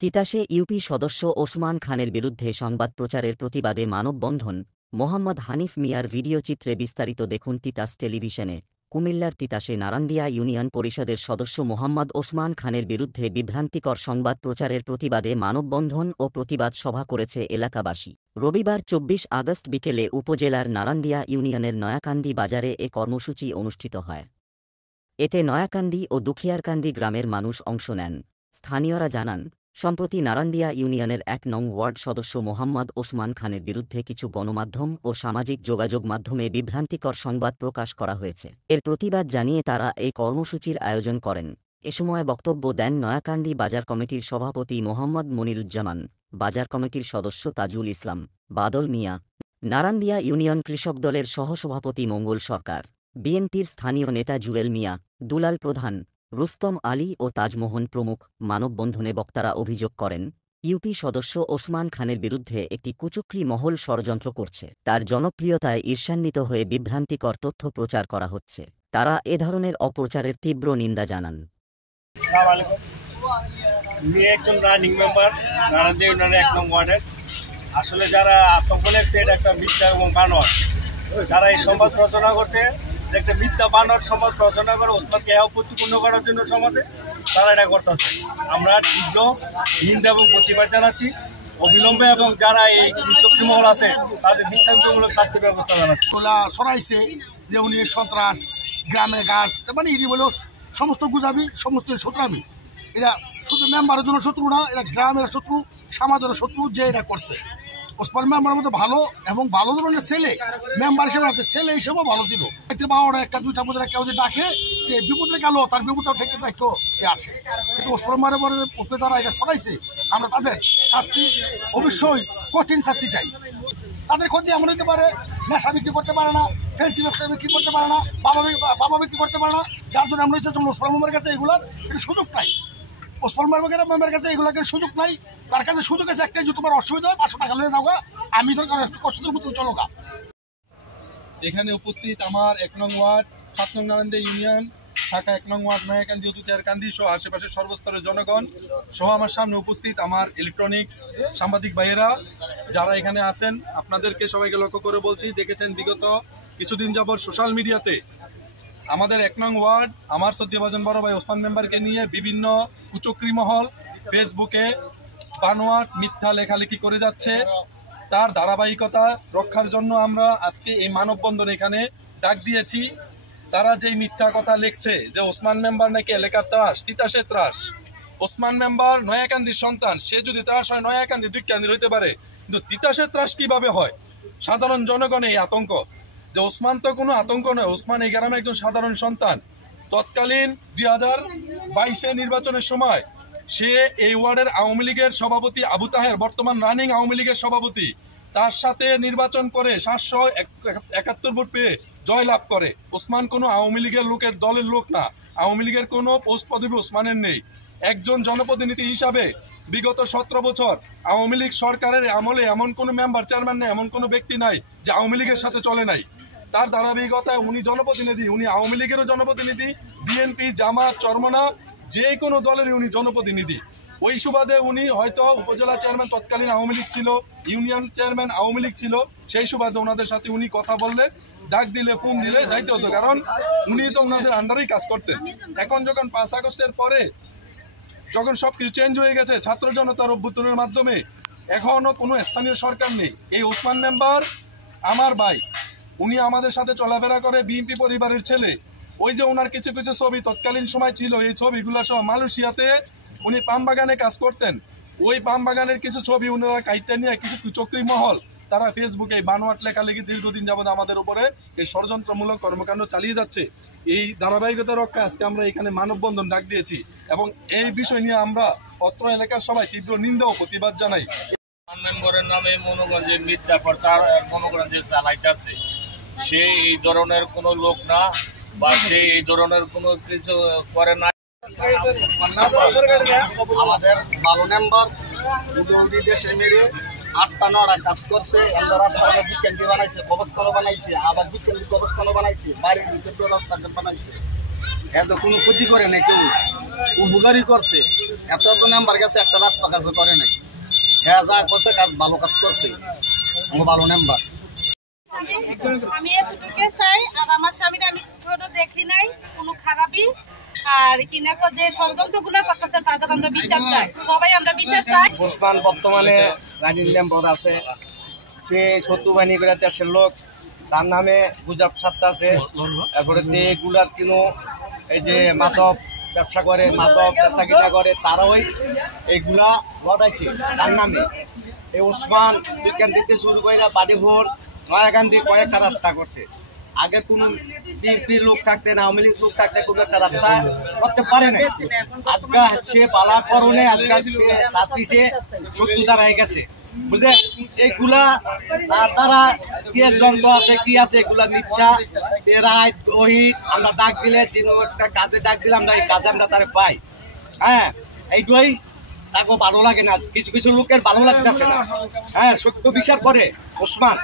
তিতাসে UP সদস্য ওসমান খানের বিরুদ্ধে সংবাদ প্রচারের প্রতিবাদে মানববন্ধন। মোহাম্মদ হানিফ মিয়ার ভিডিওচিত্রে বিস্তারিত দেখুন তিতাস টেলিভিশনে। কুমিল্লার তিতাসে নারান্দিয়া ইউনিয়ন পরিষদের সদস্য মোহাম্মদ ওসমান খানের বিরুদ্ধে বিভ্রান্তিকর সংবাদ প্রচারের প্রতিবাদে মানববন্ধন ও প্রতিবাদ সভা করেছে এলাকাবাসী। রবিবার ২৪ আগস্ট বিকেলে উপজেলার নারান্দিয়া ইউনিয়নের নয়াকান্দি বাজারে এ কর্মসূচি অনুষ্ঠিত হয়। এতে নয়াকান্দি ও দুখিয়ারকান্দি গ্রামের মানুষ অংশ নেন। স্থানীয়রা জানান, সম্প্রতি নারান্দিয়া ইউনিয়নের ১ নং ওয়ার্ড সদস্য মোহাম্মদ ওসমান খানের বিরুদ্ধে কিছু গণমাধ্যম ও সামাজিক যোগাযোগ মাধ্যমে বিভ্রান্তিকর সংবাদ প্রকাশ করা হয়েছে। এর প্রতিবাদ জানিয়ে তারা এই কর্মসূচির আয়োজন করেন। এ সময় বক্তব্য দেন নয়াকান্দি বাজার কমিটির সভাপতি মোহাম্মদ মনিরুজ্জামান, বাজার কমিটির সদস্য তাজুল ইসলাম, বাদল মিয়া, নারান্দিয়া ইউনিয়ন কৃষক দলের সহসভাপতি মঙ্গল সরকার, বিএনপির স্থানীয় নেতা জুয়েল মিয়া, দুলাল প্রধান, রুস্তম আলী ও তাজমোহন প্রমুখ। মানববন্ধনে বক্তারা অভিযোগ করেন, ইউপি সদস্য ওসমান খানের বিরুদ্ধে একটি কুচক্রী মহল ষড়যন্ত্র করছে। তার জনপ্রিয়তায় ঈর্ষান্বিত হয়ে বিভ্রান্তিকর তথ্য প্রচার করা হচ্ছে। তারা এ ধরনের অপপ্রচারের তীব্র নিন্দা জানান। একজন রানিং মেম্বার নারান্দিয়া ইউনিয়নের ১ নং ওয়ার্ডের। আসলে যারা আতঙ্ক লেগছে এটা একটা মিথ্যা এবং বানোয়াট। যারা এই সংবাদ রচনা করতে একটা মিথ্যা বানোয়াট সংবাদ রচনা করে ওসমানকে প্রতিপূর্ণ করার জন্য সমাজে তারা এটা করতেছে। আমরা তীব্র নিন্দা এবং প্রতিবাদ জানাচ্ছি অবিলম্বে, এবং যারা এই কুচক্রী মহল আছে তাদের দৃষ্টান্তমূলক শাস্তি ব্যবস্থা জানাচ্ছি। সরাইছে যে উনি সন্ত্রাস, গ্রামের গাছ, মানে এটি বলেও সমস্ত গুজাবি, সমস্ত শত্রুমি। এটা শুধু মেম্বারের জন্য শত্রু না, এটা গ্রামের শত্রু, সমাজের শত্রু যে এটা করছে। ওসমান মেম্বারের মধ্যে ভালো এবং ভালো ধরনের ছেলে মেম্বার হিসেবে আছে, ছেলে হিসেবেও ভালো ছিল। বারোটা ১টা ২টা বোঝা কেউ যে ডাকে যে বিপদে গেল, তার বিপদটা থেকে দায়িত্ব আসে। কিন্তু ওসমান মেম্বারের পরে তারা এটা ছড়াইছে, আমরা তাদের শাস্তি অবশ্যই কঠিন শাস্তি চাই। তাদের ক্ষতি এমন হতে পারে, নেশা বিক্রি করতে পারে না, ফ্যান্সি ব্যবসা বিক্রি করতে পারে না, বাবা বিক্রি করতে পারে না, যার জন্য আমরা ওসমান মেম্বারের কাছে এগুলোর একটু সুযোগ নাই। ওসমান মেম্বারের কাছে এগুলোর সুযোগ নাই। তার কাছে সুযোগ আছে একটাই, যে তোমার অসুবিধা হয় ৫০০ টাকা লয়ে যাওয়া, আমি তোর একটু কষ্টের মতো চলো গা। এখানে উপস্থিত আমার ১ নং ওয়ার্ড ৭ নং নারান্দিয়া ইউনিয়ন ঢাকা ১ নং ওয়ার্ড নয়াকান্দি ও দুখিয়ারকান্দি সহ আশেপাশের সর্বস্তরের জনগণ সহ আমার সামনে উপস্থিত আমার ইলেকট্রনিক্স সাংবাদিক ভাইয়েরা যারা এখানে আছেন, আপনাদেরকে সবাইকে লক্ষ্য করে বলছি, দেখেছেন বিগত কিছুদিন যাবৎ সোশ্যাল মিডিয়াতে আমাদের ১ নং ওয়ার্ড আমার শ্রদ্ধেয়ভাজন বড় ভাই ওসমান মেম্বারকে নিয়ে বিভিন্ন কুচক্রী মহল ফেসবুকে বানোয়াট মিথ্যা লেখালেখি করে যাচ্ছে। তার ধারাবাহিকতা রক্ষার জন্য আমরা আজকে এই মানববন্ধন এখানে ডাক দিয়েছি। তারা যেই মিথ্যা কথা লিখছে যে ওসমান মেম্বার নাকি এলাকার ত্রাস, তিতাসের ত্রাস। ওসমান মেম্বার নয়াকান্দির সন্তান, সে যদি ত্রাস হয় নয়াকান্দি দুইকান্দির হইতে পারে, কিন্তু তিতাসের ত্রাস কিভাবে হয়? সাধারণ জনগণ এই আতঙ্ক যে ওসমান তো কোনো আতঙ্ক নয়, ওসমান এই গ্রামের একজন সাধারণ সন্তান। তৎকালীন ২০২২ নির্বাচনের সময় সে এই ওয়ার্ডের আওয়ামী লীগের সভাপতি আবু তাহের, বর্তমান রানিং আওয়ামী লীগের সভাপতি, তার সাথে নির্বাচন করে ৭৭১ ভোট পেয়ে জয়লাভ করে। ওসমান কোনো আওয়ামী লীগের লোকের দলের লোক না, আওয়ামী লীগের কোনো পোস্ট পদবি ওসমানের নেই। একজন জনপ্রতিনিধি হিসাবে বিগত ১৭ বছর আওয়ামী লীগ সরকারের আমলে এমন কোনো মেম্বার চেয়ারম্যান নেই, এমন কোনো ব্যক্তি নাই যে আওয়ামী লীগের সাথে চলে নাই। তার ধারাবাহিকতায় উনি জনপ্রতিনিধি, উনি আওয়ামী লীগেরও জনপ্রতিনিধি, বিএনপি, জামাত, চরমনা যে কোনো দলেরই উনি জনপ্রতিনিধি। ওই সুবাদে উনি হয়তো উপজেলা চেয়ারম্যান তৎকালীন আওয়ামী লীগ ছিল, ইউনিয়ন চেয়ারম্যান আওয়ামী লীগ ছিল, সেই সুবাদে ওনাদের সাথে উনি কথা বললে, ডাক দিলে, ফোন দিলে যাইতে হতো, কারণ উনি তো ওনাদের আন্ডারেই কাজ করতেন। এখন যখন ৫ আগস্টের পরে যখন সবকিছু চেঞ্জ হয়ে গেছে ছাত্র জনতার অভ্যুত্থানের মাধ্যমে, এখনো কোনো স্থানীয় সরকার নেই। এই ওসমান মেম্বার আমার ভাই, উনি আমাদের সাথে চলাফেরা করে, বিএনপি পরিবারের ছেলে। ওই যে ওনার কিছু কিছু ছবি তৎকালীন সময় ছিল, এই ছবিগুলো সহ মালয়েশিয়াতে উনি পাম বাগানে কাজ করতেন। ওই পাম বাগানের কিছু ছবি ওনারা কাইটটা নিয়ে কিছু কুচক্রী মহল তারা ফেসবুকে বানোয়াট লেখালেখি দীর্ঘদিন যাবৎ আমাদের উপরে এই ষড়যন্ত্রমূলক কর্মকাণ্ড চালিয়ে যাচ্ছে। এই ধারাবাহিকতা রক্ষা আজকে আমরা এখানে মানববন্ধন ডাক দিয়েছি, এবং এই বিষয় নিয়ে আমরা অত্র এলাকার সবাই তীব্র নিন্দা ও প্রতিবাদ জানাই। মেম্বারের নামে মনোগঞ্জের মিথ্যা প্রচার মনোগঞ্জে চালাইতেছে, সে এই ধরনের কোনো লোক না, বা সে এই ধরনের কোনো কিছু করে না। আমাদের ভালো মেম্বার দেশে মেরে ৮টা ৯টা কাজ করছে, আমরা রাস্তায় বিকেন্দ্রি বানাইছে, কবরস্থানও বানাইছে, আবার বিকেন্দ্রি কবরস্থানও বানাইছে, বাড়ির ভিতরে রাস্তাঘাট বানাইছে। এত কোনো ক্ষতি করে না কেউ। উপকারী করছে, এত মেম্বার গেছে একটা রাস্তা কাজ করে নাই। হ্যাঁ যা করছে কাজ ভালো কাজ করছে, ভালো মেম্বার। আমি এতটুকু চাই, আর আমার স্বামীর আমি কোনো দেখি নাই কোনো খারাপই, আর কিনা যে ষড়যন্ত্র গুলো করতেছে তাদের আমরা বিচার চাই, সবাই আমরা বিচার চাই। ওসমান বর্তমানে রানিং মেম্বার আছে, সে শত্রু বাহিনী করে দেশের লোক, তার নামে গুজব ছাত্র আছে। তারপরে এগুলার কিনো এই যে মাদক ব্যবসা করে, মাদক বেচা কিনা করে, তারাও এইগুলা ঘটাইছে তার নামে। এই ওসমান বিজ্ঞান দিতে শুরু করে বাড়িভোর নয়াকান্দি কয়েকটা রাস্তা করছে। আগে কোন বিএনপির লোক থাকতে না, আওয়ামী লীগ লোক থাকতে কোনো একটা রাস্তা করতে পারে না। আজকে সে পালা করণে আজকে সে তার পিছিয়ে শত্রু দাঁড়ায় গেছে, বুঝে। এইগুলা তারা কি যন্ত্র আছে কি আছে এগুলা মিথ্যা। রায় ওই আমরা ডাক দিলে যে একটা কাজে ডাক দিলে আমরা এই কাজে আমরা তারা পাই। হ্যাঁ, এইটাই তাকে ভালো লাগে না, কিছু কিছু লোকের ভালো লাগতেছে না। হ্যাঁ, সত্য বিচার করে ওসমান।